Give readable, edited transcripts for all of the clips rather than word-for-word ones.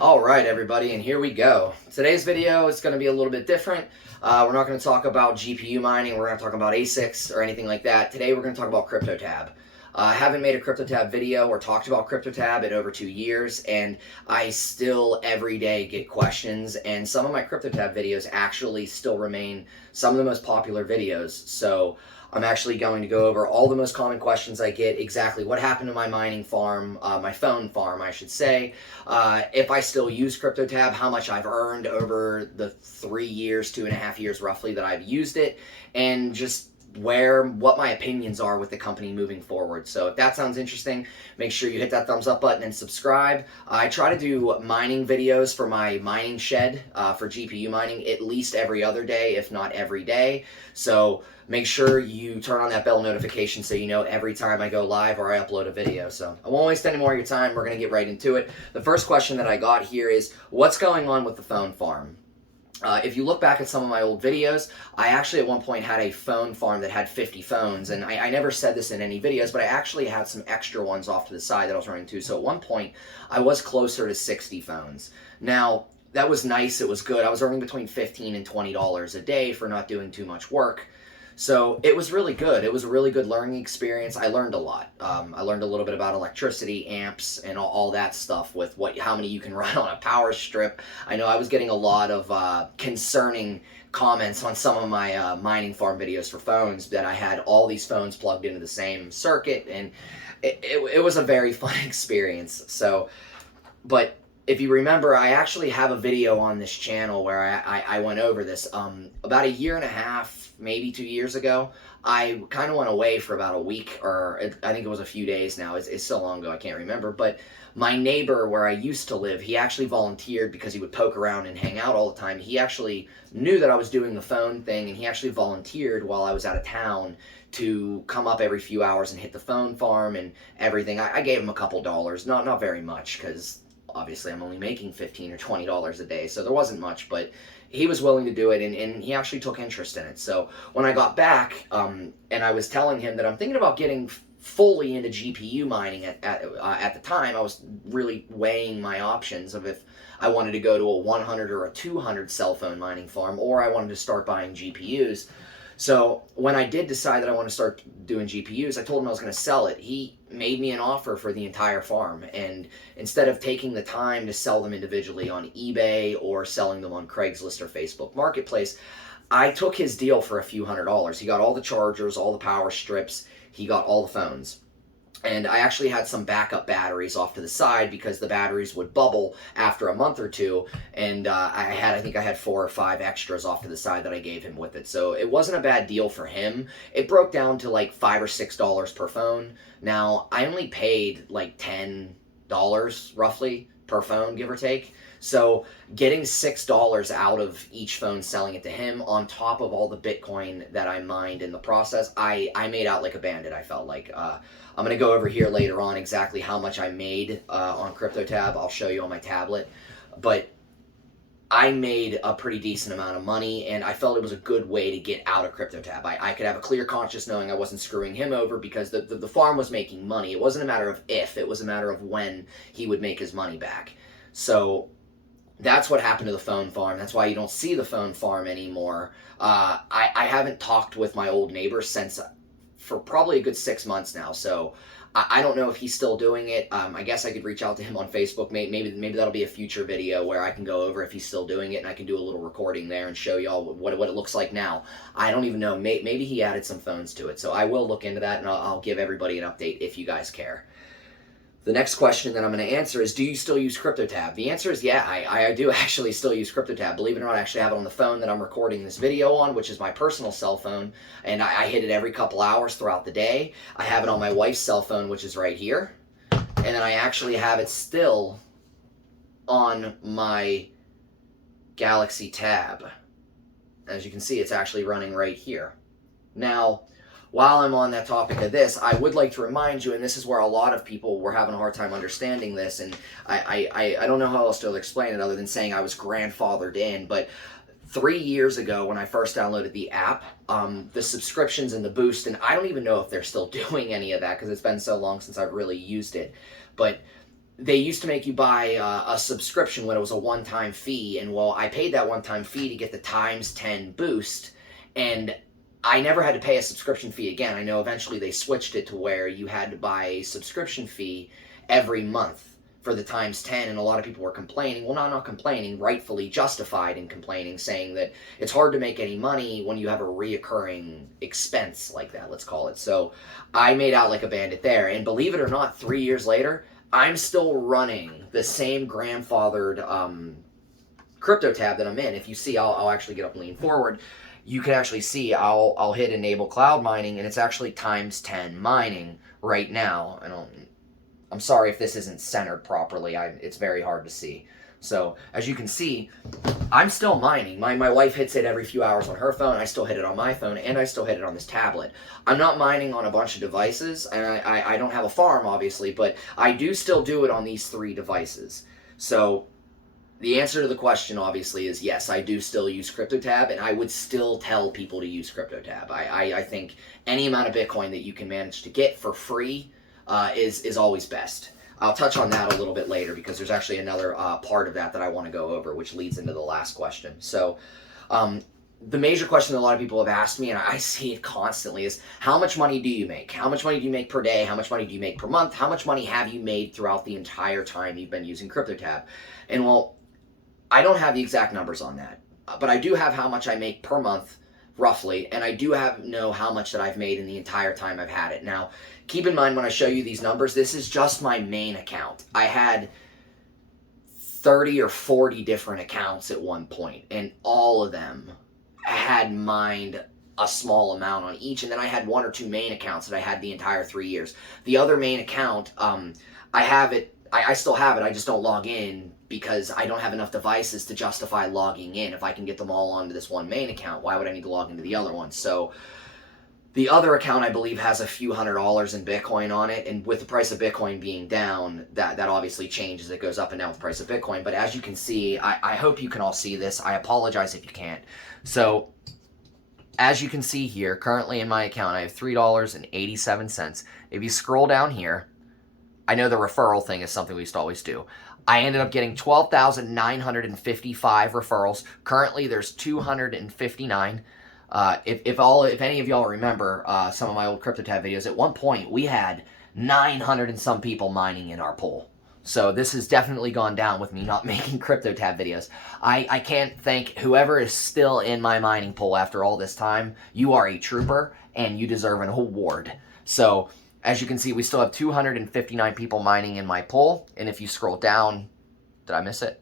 All right, everybody, and here we go. Today's video is going to be a little bit different. We're not going to talk about GPU mining. We're going to talk about ASICs or anything like that. Today, we're going to talk about CryptoTab. I haven't made a CryptoTab video or talked about CryptoTab in over 2 years, and I still every day get questions, and some of my CryptoTab videos actually still remain some of the most popular videos. So I'm actually going to go over all the most common questions I get, exactly what happened to my mining farm, my phone farm, I should say, if I still use CryptoTab, how much I've earned over the 3 years, 2.5 years roughly that I've used it, and just what my opinions are with the company moving forward. So if that sounds interesting, make sure you hit that thumbs up button and subscribe. I try to do mining videos for my mining shed for GPU mining at least every other day, if not every day. So make sure you turn on that bell notification so you know every time I go live or I upload a video. So I won't waste any more of your time. We're going to get right into it. The first question that I got here is, what's going on with the phone farm? If you look back at some of my old videos, I actually at one point had a phone farm that had 50 phones, and I never said this in any videos, but I actually had some extra ones off to the side that I was running too. So at one point, I was closer to 60 phones. Now, that was nice, it was good. I was earning between $15 and $20 a day for not doing too much work. So it was really good. It was a really good learning experience. I learned a lot. I learned a little bit about electricity, amps, and all that stuff with how many you can run on a power strip. I know I was getting a lot of concerning comments on some of my mining farm videos for phones that I had all these phones plugged into the same circuit, and it was a very fun experience. So, but if you remember, I actually have a video on this channel where I went over this. About a year and a half, maybe 2 years ago, I kind of went away for about a week, or I think it was a few days now. It's so long ago, I can't remember. But my neighbor where I used to live, he actually volunteered because he would poke around and hang out all the time. He actually knew that I was doing the phone thing, and he actually volunteered while I was out of town to come up every few hours and hit the phone farm and everything. I gave him a couple dollars, not very much, because obviously I'm only making $15 or $20 a day, so there wasn't much, but he was willing to do it, and he actually took interest in it. So when I got back, and I was telling him that I'm thinking about getting fully into GPU mining at the time, I was really weighing my options of if I wanted to go to a 100 or a 200 cell phone mining farm, or I wanted to start buying GPUs. So when I did decide that I want to start doing GPUs, I told him I was going to sell it. He made me an offer for the entire farm, and instead of taking the time to sell them individually on eBay or selling them on Craigslist or Facebook Marketplace, I took his deal for a few $100s. He got all the chargers, all the power strips, he got all the phones. And I actually had some backup batteries off to the side because the batteries would bubble after a month or two, and I think I had 4 or 5 extras off to the side that I gave him with it. So it wasn't a bad deal for him. It broke down to like $5 or $6 per phone. Now, I only paid like $10 roughly per phone, give or take. So getting $6 out of each phone, selling it to him, on top of all the Bitcoin that I mined in the process, I made out like a bandit, I felt like. I'm going to go over here later on exactly how much I made on CryptoTab. I'll show you on my tablet. But I made a pretty decent amount of money, and I felt it was a good way to get out of CryptoTab. I could have a clear conscience knowing I wasn't screwing him over because the farm was making money. It wasn't a matter of if, it was a matter of when he would make his money back. So that's what happened to the phone farm. That's why you don't see the phone farm anymore. I haven't talked with my old neighbor for probably a good 6 months now, so I don't know if he's still doing it. I guess I could reach out to him on Facebook. Maybe that'll be a future video where I can go over if he's still doing it, and I can do a little recording there and show y'all what it looks like now. I don't even know. Maybe he added some phones to it, so I will look into that, and I'll give everybody an update if you guys care. The next question that I'm going to answer is, do you still use CryptoTab? The answer is yeah, I do actually still use CryptoTab. Believe it or not, I actually have it on the phone that I'm recording this video on, which is my personal cell phone, and I hit it every couple hours throughout the day. I have it on my wife's cell phone, which is right here, and then I actually have it still on my Galaxy Tab. As you can see, it's actually running right here. Now, while I'm on that topic of this, I would like to remind you, and this is where a lot of people were having a hard time understanding this, and I don't know how else to explain it other than saying I was grandfathered in, but 3 years ago when I first downloaded the app, the subscriptions and the boost, and I don't even know if they're still doing any of that because it's been so long since I've really used it, but they used to make you buy a subscription when it was a one-time fee, and well, I paid that one-time fee to get the times 10 boost, and I never had to pay a subscription fee again. I know eventually they switched it to where you had to buy a subscription fee every month for the times 10, and a lot of people were complaining. Well, not complaining, rightfully justified in complaining, saying that it's hard to make any money when you have a reoccurring expense like that, let's call it. So I made out like a bandit there, and believe it or not, 3 years later, I'm still running the same grandfathered CryptoTab that I'm in. If you see, I'll actually get up and lean forward. You can actually see I'll hit enable cloud mining, and it's actually times 10 mining right now. I'm sorry if this isn't centered properly. It's very hard to see. So as you can see, I'm still mining. My wife hits it every few hours on her phone. I still hit it on my phone, and I still hit it on this tablet. I'm not mining on a bunch of devices, and I don't have a farm, obviously, but I do still do it on these 3 devices. So the answer to the question, obviously, is yes, I do still use CryptoTab, and I would still tell people to use CryptoTab. I think any amount of Bitcoin that you can manage to get for free is always best. I'll touch on that a little bit later because there's actually another part of that I want to go over, which leads into the last question. So the major question that a lot of people have asked me, and I see it constantly, is how much money do you make? How much money do you make per day? How much money do you make per month? How much money have you made throughout the entire time you've been using CryptoTab? And well, I don't have the exact numbers on that, but I do have how much I make per month, roughly, and I do know how much that I've made in the entire time I've had it. Now, keep in mind when I show you these numbers, this is just my main account. I had 30 or 40 different accounts at one point, and all of them had mined a small amount on each, and then I had 1 or 2 main accounts that I had the entire 3 years. The other main account, I still have it, I just don't log in because I don't have enough devices to justify logging in. If I can get them all onto this one main account, why would I need to log into the other one? So the other account, I believe, has a few $100s in Bitcoin on it, and with the price of Bitcoin being down, that obviously changes. It goes up and down with the price of Bitcoin, but as you can see, I hope you can all see this. I apologize if you can't. So as you can see here, currently in my account, I have $3.87. If you scroll down here, I know the referral thing is something we used to always do. I ended up getting 12,955 referrals. Currently, there's 259. If any of y'all remember some of my old CryptoTab videos, at one point we had 900 and some people mining in our pool. So this has definitely gone down with me not making CryptoTab videos. I can't thank whoever is still in my mining pool after all this time. You are a trooper, and you deserve an award. So as you can see, we still have 259 people mining in my pool, and if you scroll down, did I miss it?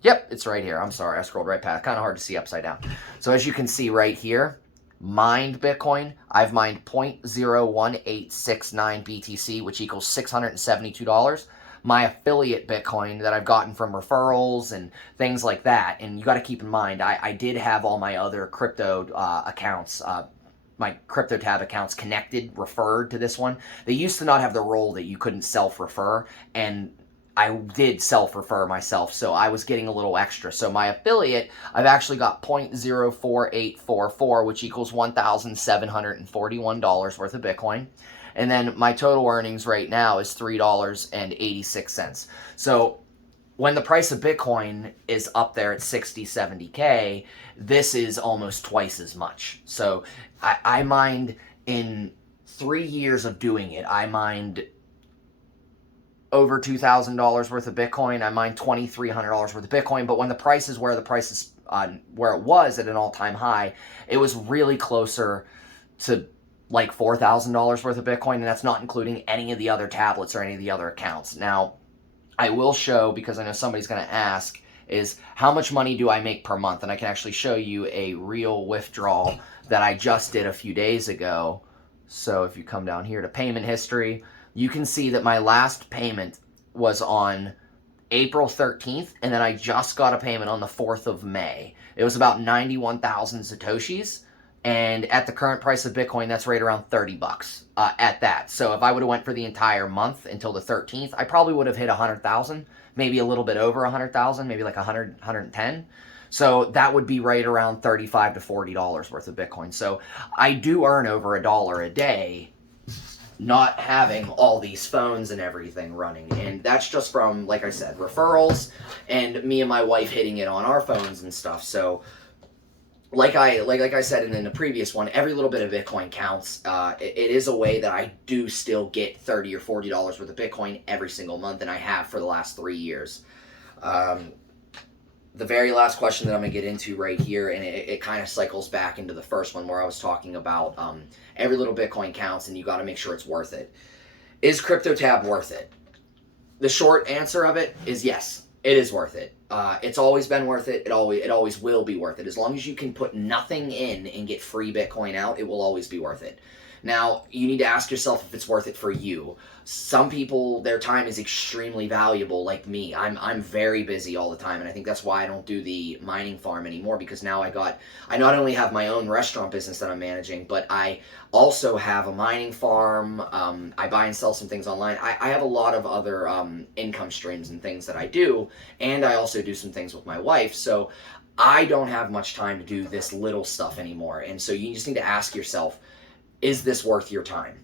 Yep, it's right here. I'm sorry, I scrolled right past. Kind of hard to see upside down. So as you can see right here, mined Bitcoin, I've mined 0.01869 BTC, which equals $672. My affiliate Bitcoin that I've gotten from referrals and things like that, and you got to keep in mind, I did have all my other crypto accounts, my CryptoTab accounts connected, referred to this one. They used to not have the rule that you couldn't self-refer, and I did self-refer myself, so I was getting a little extra. So my affiliate, I've actually got 0.04844, which equals $1,741 worth of Bitcoin. And then my total earnings right now is $3.86. So when the price of Bitcoin is up there at 60, 70K, this is almost twice as much. So I mined, in 3 years of doing it, I mined over $2,000 worth of Bitcoin. I mined $2,300 worth of Bitcoin. But when the price is where it was at an all-time high, it was really closer to like $4,000 worth of Bitcoin, and that's not including any of the other tablets or any of the other accounts. Now, I will show, because I know somebody's going to ask, is how much money do I make per month? And I can actually show you a real withdrawal that I just did a few days ago. So if you come down here to payment history, you can see that my last payment was on April 13th, and then I just got a payment on the 4th of May. It was about 91,000 Satoshis, and at the current price of Bitcoin, that's right around 30 bucks at that. So if I would have went for the entire month until the 13th, I probably would have hit 100,000, maybe a little bit over 100,000, maybe like 100, 110. So that would be right around $35 to $40 worth of Bitcoin. So I do earn over $1 a day not having all these phones and everything running. And that's just from, like I said, referrals and me and my wife hitting it on our phones and stuff. So like I said in the previous one, every little bit of Bitcoin counts. It is a way that I do still get $30 or $40 worth of Bitcoin every single month, and I have for the last 3 years. The very last question that I'm going to get into right here, and it kind of cycles back into the first one where I was talking about every little Bitcoin counts, and you got to make sure it's worth it. Is CryptoTab worth it? The short answer of it is yes, it is worth it. It's always been worth it. It always will be worth it. As long as you can put nothing in and get free Bitcoin out, it will always be worth it. Now, you need to ask yourself if it's worth it for you. Some people, their time is extremely valuable, like me. I'm very busy all the time, and I think that's why I don't do the mining farm anymore, because now I not only have my own restaurant business that I'm managing, but I also have a mining farm. I buy and sell some things online. I have a lot of other income streams and things that I do, and I also do some things with my wife, so I don't have much time to do this little stuff anymore. And so you just need to ask yourself, is this worth your time?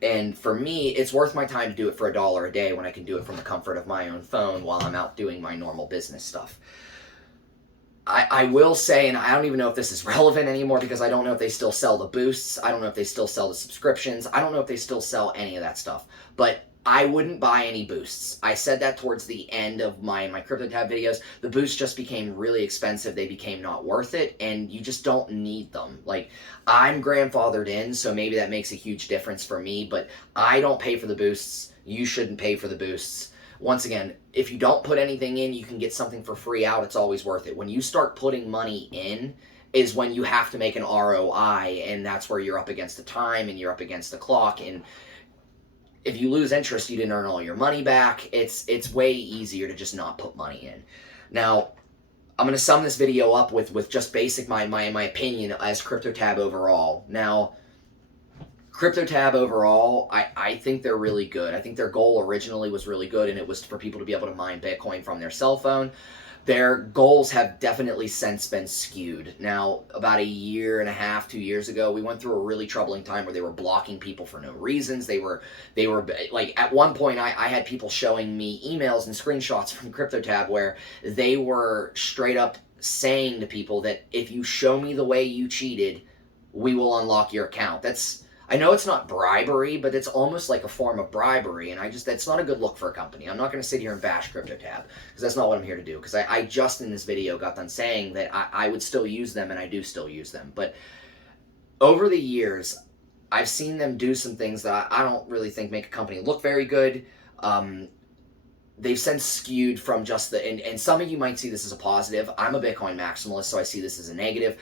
And for me, it's worth my time to do it for $1 a day when I can do it from the comfort of my own phone while I'm out doing my normal business stuff. I will say, and I don't even know if this is relevant anymore, because I don't know if they still sell the boosts. I don't know if they still sell the subscriptions. I don't know if they still sell any of that stuff. But I wouldn't buy any boosts. I said that towards the end of my CryptoTab videos. The boosts just became really expensive. They became not worth it, and you just don't need them. Like, I'm grandfathered in, so maybe that makes a huge difference for me, but I don't pay for the boosts. You shouldn't pay for the boosts. Once again, if you don't put anything in, you can get something for free out. It's always worth it. When you start putting money in is when you have to make an ROI, and that's where you're up against the time and you're up against the clock, and if you lose interest, you didn't earn all your money back. It's way easier to just not put money in. Now, I'm going to sum this video up with just basic my opinion as CryptoTab overall. Now, CryptoTab overall, I think they're really good. I think their goal originally was really good, and it was for people to be able to mine Bitcoin from their cell phone. Their goals have definitely since been skewed. Now, about 1.5 years, 2 years ago, we went through a really troubling time where they were blocking people for no reasons. They were like, at one point, I had people showing me emails and screenshots from CryptoTab where they were straight up saying to people that if you show me the way you cheated, we will unlock your account. I know it's not bribery, but it's almost like a form of bribery, and that's not a good look for a company. I'm not going to sit here and bash CryptoTab, because that's not what I'm here to do, because I just in this video got done saying that I would still use them, and I do still use them. But over the years, I've seen them do some things that I don't really think make a company look very good. They've since skewed from just and some of you might see this as a positive. I'm a Bitcoin maximalist, so I see this as a negative.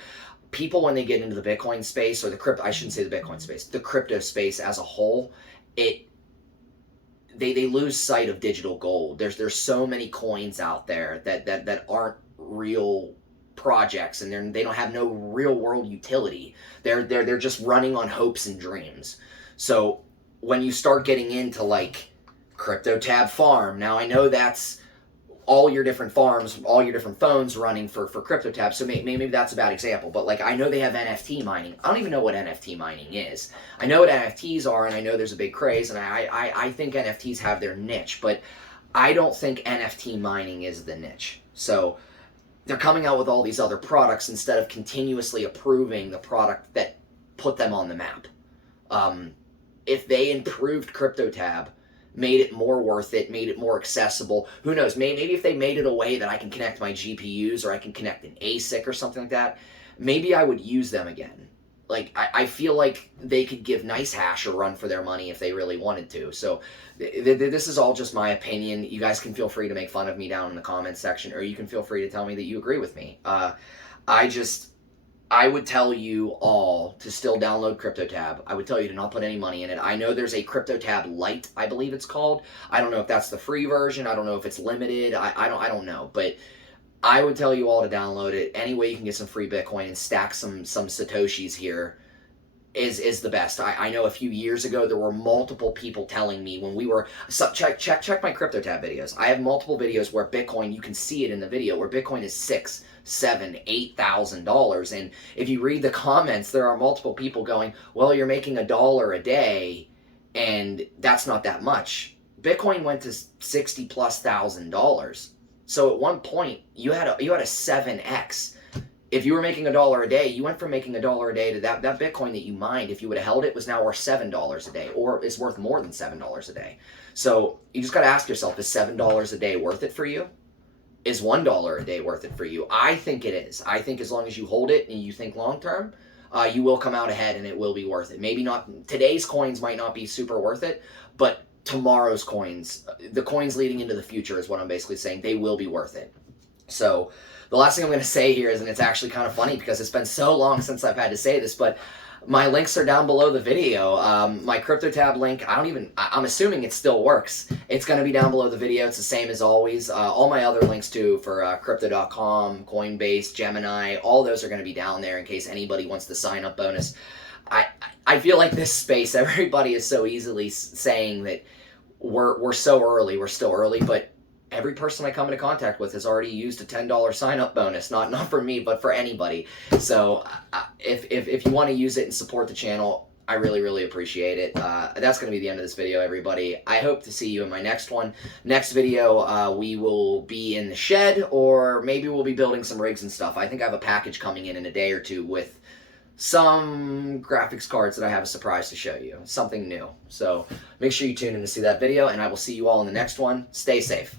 People, when they get into the Bitcoin space, or I shouldn't say the Bitcoin space, the crypto space as a whole, they lose sight of digital gold. There's so many coins out there that aren't real projects, and they don't have no real world utility. They're just running on hopes and dreams. So when you start getting into like CryptoTab Farm, now I know that's all your different farms, all your different phones running for CryptoTab, so maybe that's a bad example, but like I know they have NFT mining. I don't even know what NFT mining is. I know what NFTs are, and I know there's a big craze, and I think NFTs have their niche, but I don't think NFT mining is the niche. So they're coming out with all these other products instead of continuously approving the product that put them on the map. If they improved CryptoTab, made it more worth it, made it more accessible. Who knows, maybe if they made it a way that I can connect my GPUs, or I can connect an ASIC or something like that, maybe I would use them again. Like, I feel like they could give Nice Hash a run for their money if they really wanted to. So this is all just my opinion. You guys can feel free to make fun of me down in the comments section, or you can feel free to tell me that you agree with me. I would tell you all to still download CryptoTab. I would tell you to not put any money in it. I know there's a CryptoTab Lite, I believe it's called. I don't know if that's the free version. I don't know if it's limited. I don't know. But I would tell you all to download it. Any way you can get some free Bitcoin and stack some Satoshis here is the best. I know a few years ago there were multiple people telling me when we were check my CryptoTab videos. I have multiple videos where Bitcoin, you can see it in the video, where Bitcoin is $6,000, $7,000, $8,000, and if you read the comments, there are multiple people going, well, you're making $1 a day and that's not that much. Bitcoin went to $60,000+. So at one point, you had a 7x. If you were making $1 a day, you went from making $1 a day to that Bitcoin that you mined, if you would have held it, was now worth $7 a day, or it's worth more than $7 a day. So you just got to ask yourself, is $7 a day worth it for you? Is $1 a day worth it for you? I think it is. I think as long as you hold it and you think long term, you will come out ahead and it will be worth it. Maybe not, today's coins might not be super worth it, but tomorrow's coins, the coins leading into the future is what I'm basically saying, they will be worth it. So the last thing I'm going to say here is, and it's actually kind of funny because it's been so long since I've had to say this, but my links are down below the video. My CryptoTab link, I'm assuming it still works. It's going to be down below the video. It's the same as always. All my other links too for crypto.com, Coinbase, Gemini, all those are going to be down there in case anybody wants the sign up bonus. I feel like this space, everybody is so easily saying that we're so early, we're still early, but every person I come into contact with has already used a $10 sign-up bonus, not for me, but for anybody. So if you want to use it and support the channel, I really, really appreciate it. That's going to be the end of this video, everybody. I hope to see you in my next one. Next video, we will be in the shed, or maybe we'll be building some rigs and stuff. I think I have a package coming in a day or two with some graphics cards that I have a surprise to show you. Something new. So make sure you tune in to see that video, and I will see you all in the next one. Stay safe.